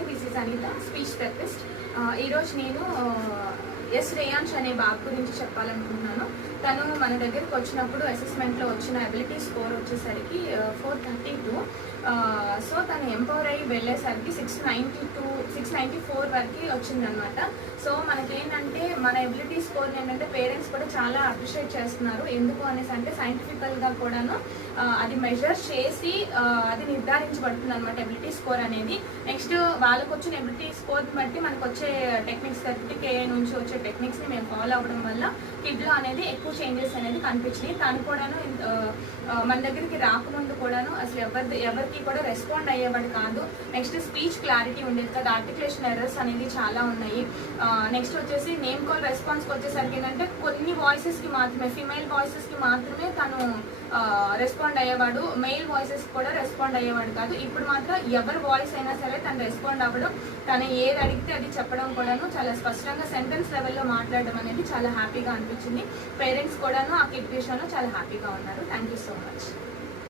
Hi, this is Anitha, speech therapist. ఈరోజు నేను yes Reyansh అనే బాబు గురించి చెప్పాలనుకుంటున్నాను. తను మన దగ్గరకు వచ్చినప్పుడు అసెస్మెంట్లో వచ్చిన ఎబిలిటీ స్కోర్ వచ్చేసరికి 432. సో తను ఎంపవర్ అయ్యి వెళ్ళేసరికి 694 వరకు వచ్చిందనమాట. సో మనకేంటంటే మన ఎబిలిటీ స్కోర్ ఏంటంటే పేరెంట్స్ కూడా చాలా అప్రిషియేట్ చేస్తున్నారు. ఎందుకు అనేసి అంటే సైంటిఫికల్గా కూడాను అది మెజర్ చేసి అది నిర్ధారించబడుతుంది అనమాట ఎబిలిటీ స్కోర్ అనేది. నెక్స్ట్ వాళ్ళకు వచ్చిన ఎబిలిటీ స్కోర్ని బట్టి మనకు వచ్చే టెక్నిక్స్, KA నుంచి వచ్చే టెక్నిక్స్ని మేము ఫాలో అవ్వడం వల్ల కిడ్లో అనేది ఎక్కువ చేంజెస్ అనేది కనిపించినాయి. తను కూడాను మన దగ్గరికి రాకముందు కూడాను అసలు ఎవరికి కూడా రెస్పాండ్ అయ్యేవాడు కాదు. నెక్స్ట్ స్పీచ్ క్లారిటీ ఉండేది కదా, ఆర్టికులేషన్ ఎర్రర్స్ అనేది చాలా ఉన్నాయి. నెక్స్ట్ వచ్చేసి నేమ్ కాల్ రెస్పాన్స్కి వచ్చేసరికి ఏంటంటే కొన్ని వాయిసెస్కి మాత్రమే, ఫిమేల్ వాయిసెస్కి మాత్రమే తను రెస్పాండ్ అయ్యేవాడు, మెయిల్ వాయిసెస్ కూడా రెస్పాండ్ అయ్యేవాడు కాదు. ఇప్పుడు మాత్రం ఎవరి వాయిస్ అయినా సరే తను రెస్పాండ్ అవ్వడం, తను ఏది అడిగితే అది చెప్పడం కూడాను చాలా స్పష్టంగా సెంటెన్స్ లెవెల్లో మాట్లాడడం అనేది చాలా హ్యాపీగా అనిపించింది. పేరెంట్స్ కూడాను ఆ కిడ్ విషయంలో చాలా హ్యాపీగా ఉన్నారు. Thank you so much.